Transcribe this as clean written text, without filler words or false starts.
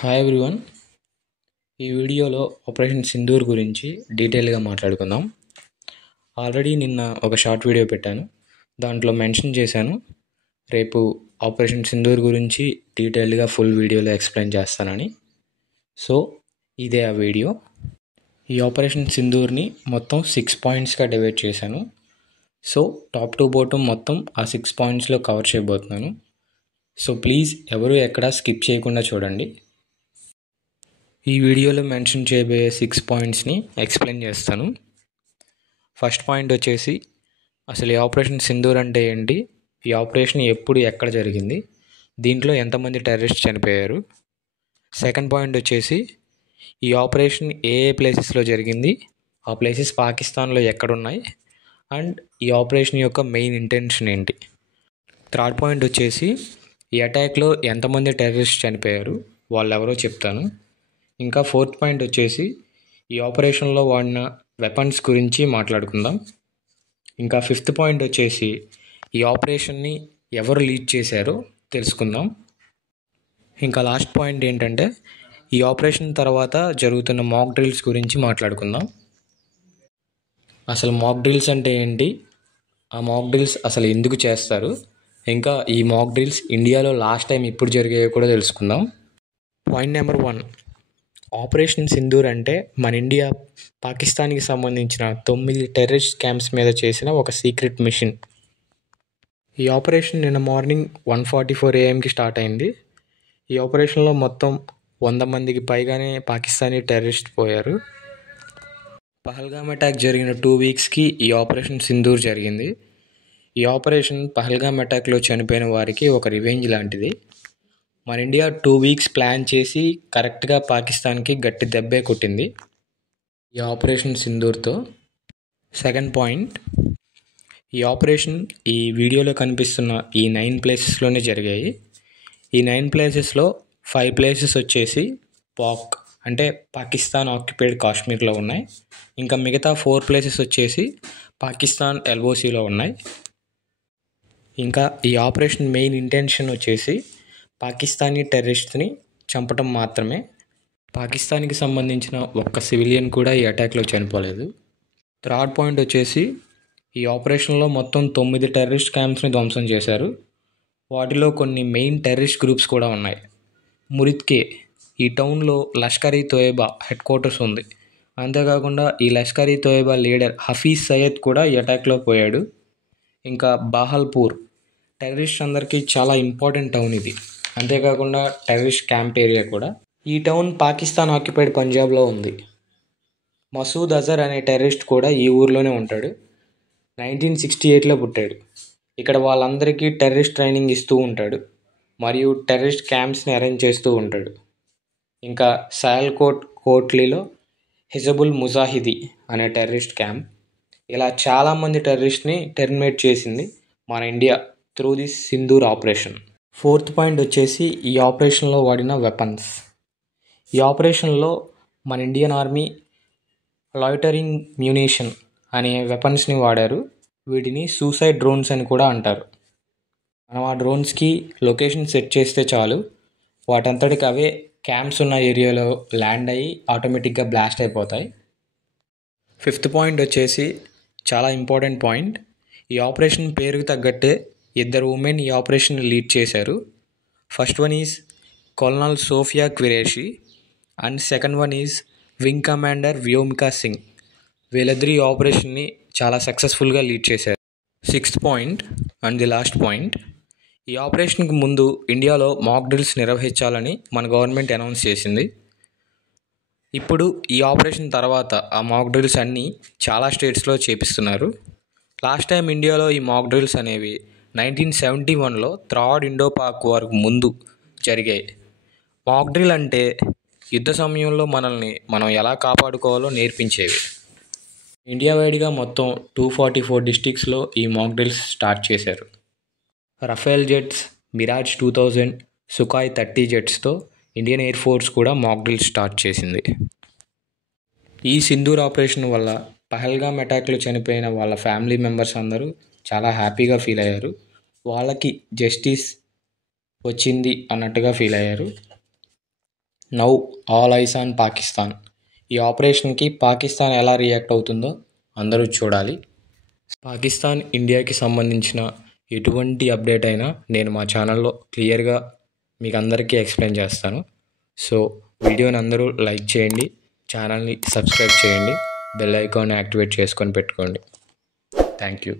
Hi everyone. ఈ వీడియోలో operation Sindoor గురించి డీటెయిల్గా మాట్లాడుకుందాం. ఆల్రెడీ నిన్న ఒక షార్ట్ వీడియో పెట్టాను. దాంట్లో మెన్షన్ చేశాను రేపు ఆపరేషన్ సింధూర్ గురించి డీటెయిల్గా ఫుల్ వీడియోలో ఎక్స్ప్లెయిన్ చేస్తానని. సో ఇదే ఆ వీడియో. ఈ ఆపరేషన్ సింధూర్ని మొత్తం 6 పాయింట్స్గా డివైడ్ చేశాను. సో టాప్ టు బాటమ్ మొత్తం ఆ 6 పాయింట్స్లో కవర్ చేయబోతున్నాను. సో ప్లీజ్ ఎవరు ఎక్కడా స్కిప్ చేయకుండా చూడండి. ఈ వీడియోలో మెన్షన్ చేయబోయే 6 పాయింట్స్ని ఎక్స్ప్లెయిన్ చేస్తాను. ఫస్ట్ పాయింట్ వచ్చేసి అసలు ఈ ఆపరేషన్ సింధూర్ అంటే ఏంటి, ఈ ఆపరేషన్ ఎప్పుడు ఎక్కడ జరిగింది, దీంట్లో ఎంతమంది టెర్రరిస్ట్ చనిపోయారు. సెకండ్ పాయింట్ వచ్చేసి ఈ ఆపరేషన్ ఏ ప్లేసెస్లో జరిగింది, ఆ ప్లేసెస్ పాకిస్తాన్లో ఎక్కడున్నాయి, అండ్ ఈ ఆపరేషన్ యొక్క మెయిన్ ఇంటెన్షన్ ఏంటి. థర్డ్ పాయింట్ వచ్చేసి ఈ అటాక్లో ఎంతమంది టెర్రరిస్ట్ చనిపోయారు, వాళ్ళు ఎవరో చెప్తాను. ఇంకా ఫోర్త్ పాయింట్ వచ్చేసి ఈ ఆపరేషన్లో వాడిన వెపన్స్ గురించి మాట్లాడుకుందాం. ఇంకా ఫిఫ్త్ పాయింట్ వచ్చేసి ఈ ఆపరేషన్ని ఎవరు లీడ్ చేశారో తెలుసుకుందాం. ఇంకా లాస్ట్ పాయింట్ ఏంటంటే ఈ ఆపరేషన్ తర్వాత జరుగుతున్న మాక్ డ్రిల్స్ గురించి మాట్లాడుకుందాం. అసలు మాక్ డ్రిల్స్ అంటే ఏంటి, ఆ మాక్ డ్రిల్స్ అసలు ఎందుకు చేస్తారు, ఇంకా ఈ మాక్ డ్రిల్స్ ఇండియాలో లాస్ట్ టైం ఎప్పుడు జరిగాయో కూడా తెలుసుకుందాం. పాయింట్ నెంబర్ 1, ఆపరేషన్ సింధూర్ అంటే మన ఇండియా పాకిస్తాన్కి సంబంధించిన 9 టెర్రరిస్ట్ క్యాంప్స్ మీద చేసిన ఒక సీక్రెట్ మిషన్. ఈ ఆపరేషన్ నిన్న మార్నింగ్ 1:44 AM స్టార్ట్ అయింది. ఈ ఆపరేషన్లో మొత్తం 100 మందికి పైగానే పాకిస్తానీ టెర్రరిస్ట్ పోయారు. పహల్గామ్ అటాక్ జరిగిన 2 వీక్స్కి ఈ ఆపరేషన్ సింధూర్ జరిగింది. ఈ ఆపరేషన్ పహల్గామ్ అటాక్లో చనిపోయిన వారికి ఒక రివెంజ్ లాంటిది. మన ఇండియా 2 వీక్స్ ప్లాన్ చేసి కరెక్ట్గా పాకిస్తాన్కి గట్టి దెబ్బే కొట్టింది ఈ ఆపరేషన్ సింధూర్తో. సెకండ్ పాయింట్, ఈ ఆపరేషన్ ఈ వీడియోలో కనిపిస్తున్న ఈ 9 ప్లేసెస్లోనే జరిగాయి. ఈ 9 ప్లేసెస్లో 5 ప్లేసెస్ వచ్చేసి పాక్ అంటే పాకిస్తాన్ ఆక్యుపైడ్ కాశ్మీర్లో ఉన్నాయి. ఇంకా మిగతా 4 ప్లేసెస్ వచ్చేసి పాకిస్తాన్ ఎల్ఓసిలో ఉన్నాయి. ఇంకా ఈ ఆపరేషన్ మెయిన్ ఇంటెన్షన్ వచ్చేసి పాకిస్తానీ టెర్రరిస్ట్ని చంపటం మాత్రమే. పాకిస్తాన్కి సంబంధించిన ఒక్క సివిలియన్ కూడా ఈ అటాక్లో చనిపోలేదు. థర్డ్ పాయింట్ వచ్చేసి ఈ ఆపరేషన్లో మొత్తం 9 టెర్రరిస్ట్ క్యాంప్స్ని ధ్వంసం చేశారు. వాటిలో కొన్ని మెయిన్ టెర్రరిస్ట్ గ్రూప్స్ కూడా ఉన్నాయి. మురిద్కే ఈ టౌన్లో లష్కర్-ఈ తోయబా హెడ్ క్వార్టర్స్ ఉంది. అంతేకాకుండా ఈ లష్కర్-ఈ తోయబా లీడర్ హఫీజ్ సయ్యద్ కూడా ఈ అటాక్లో పోయాడు. ఇంకా బాహల్పూర్ టెర్రరిస్ట్ అందరికీ చాలా ఇంపార్టెంట్ టౌన్ ఇది. అంతేకాకుండా టెర్రరిస్ట్ క్యాంప్ ఏరియా కూడా. ఈ టౌన్ పాకిస్తాన్ ఆక్యుపైడ్ పంజాబ్లో ఉంది. మసూద్ అజర్ అనే టెర్రరిస్ట్ కూడా ఈ ఊర్లోనే ఉంటాడు. 1968లో పుట్టాడు. ఇక్కడ వాళ్ళందరికీ టెర్రరిస్ట్ ట్రైనింగ్ ఇస్తూ ఉంటాడు మరియు టెర్రరిస్ట్ క్యాంప్స్ని అరేంజ్ చేస్తూ ఉంటాడు. ఇంకా సయాల్కోట్ కోట్లీలో హిజబుల్ ముజాహిదీ అనే టెర్రరిస్ట్ క్యాంప్. ఇలా చాలామంది టెర్రరిస్ట్ని టెర్మినేట్ చేసింది మన India through this Sindoor operation. Fourth point వచ్చేసి ఈ ఆపరేషన్లో వాడిన వెపన్స్. ఈ ఆపరేషన్లో మన ఇండియన్ ఆర్మీ లాయిటరింగ్ మ్యూనిషన్ అనే వెపన్స్ని వాడారు. వీటిని సూసైడ్ డ్రోన్స్ అని కూడా అంటారు. మనం ఆ డ్రోన్స్కి లొకేషన్ సెట్ చేస్తే చాలు, వాటంతటికి అవే క్యాంప్స్ ఉన్న ఏరియాలో ల్యాండ్ అయ్యి ఆటోమేటిక్గా బ్లాస్ట్ అయిపోతాయి. ఫిఫ్త్ పాయింట్ వచ్చేసి చాలా ఇంపార్టెంట్ పాయింట్. ఈ ఆపరేషన్ పేరుకు తగ్గట్టే 2 ఉమెన్ ఈ ఆపరేషన్ లీడ్ చేశారు. First one is colonel Sofia Qureshi and second one is wing commander Vyomika Singh. వీళ్ళిద్దరు ఈ ఆపరేషన్ని చాలా సక్సెస్ఫుల్గా లీడ్ చేశారు. Sixth point and the last point, ఈ ఆపరేషన్కి ముందు ఇండియాలో మాక్ డ్రిల్స్ నిర్వహించాలని మన గవర్నమెంట్ అనౌన్స్ చేసింది. ఇప్పుడు ఈ ఆపరేషన్ తర్వాత ఆ మాక్ డ్రిల్స్ అన్నీ చాలా స్టేట్స్లో చేపిస్తున్నారు. లాస్ట్ టైం ఇండియాలో ఈ మాక్ డ్రిల్స్ అనేవి 1971లో థర్డ్ ఇండో పాక్ వార్కు ముందు జరిగాయి. మాక్ డ్రిల్ అంటే యుద్ధ సమయంలో మనల్ని మనం ఎలా కాపాడుకోవాలో నేర్పించేవి. ఇండియా వైడ్గా మొత్తం 244 డిస్ట్రిక్ట్స్లో ఈ మాక్ డ్రిల్స్ స్టార్ట్ చేశారు. రఫేల్ జెట్స్, మిరాజ్ 2000, సుఖాయ్ 30 జెట్స్తో ఇండియన్ ఎయిర్ ఫోర్స్ కూడా మాక్ డ్రిల్స్ స్టార్ట్ చేసింది. ఈ సింధూర్ ఆపరేషన్ వల్ల పహల్గామ్ అటాక్లో చనిపోయిన వాళ్ళ ఫ్యామిలీ మెంబర్స్ అందరూ చాలా హ్యాపీగా ఫీల్ అయ్యారు. వాళ్ళకి జస్టిస్ వచ్చింది అన్నట్టుగా ఫీల్ అయ్యారు. Now all eyes on Pakistan. ఈ ఆపరేషన్కి పాకిస్తాన్ ఎలా రియాక్ట్ అవుతుందో అందరూ చూడాలి. పాకిస్తాన్ ఇండియాకి సంబంధించిన ఎటువంటి అప్డేట్ అయినా నేను మా ఛానల్లో క్లియర్గా మీకు అందరికీ ఎక్స్ప్లెయిన్ చేస్తాను. సో వీడియోని అందరూ లైక్ చేయండి, ఛానల్ని సబ్స్క్రైబ్ చేయండి, బెల్ ఐకాన్ యాక్టివేట్ చేసుకొని పెట్టుకోండి. Thank you.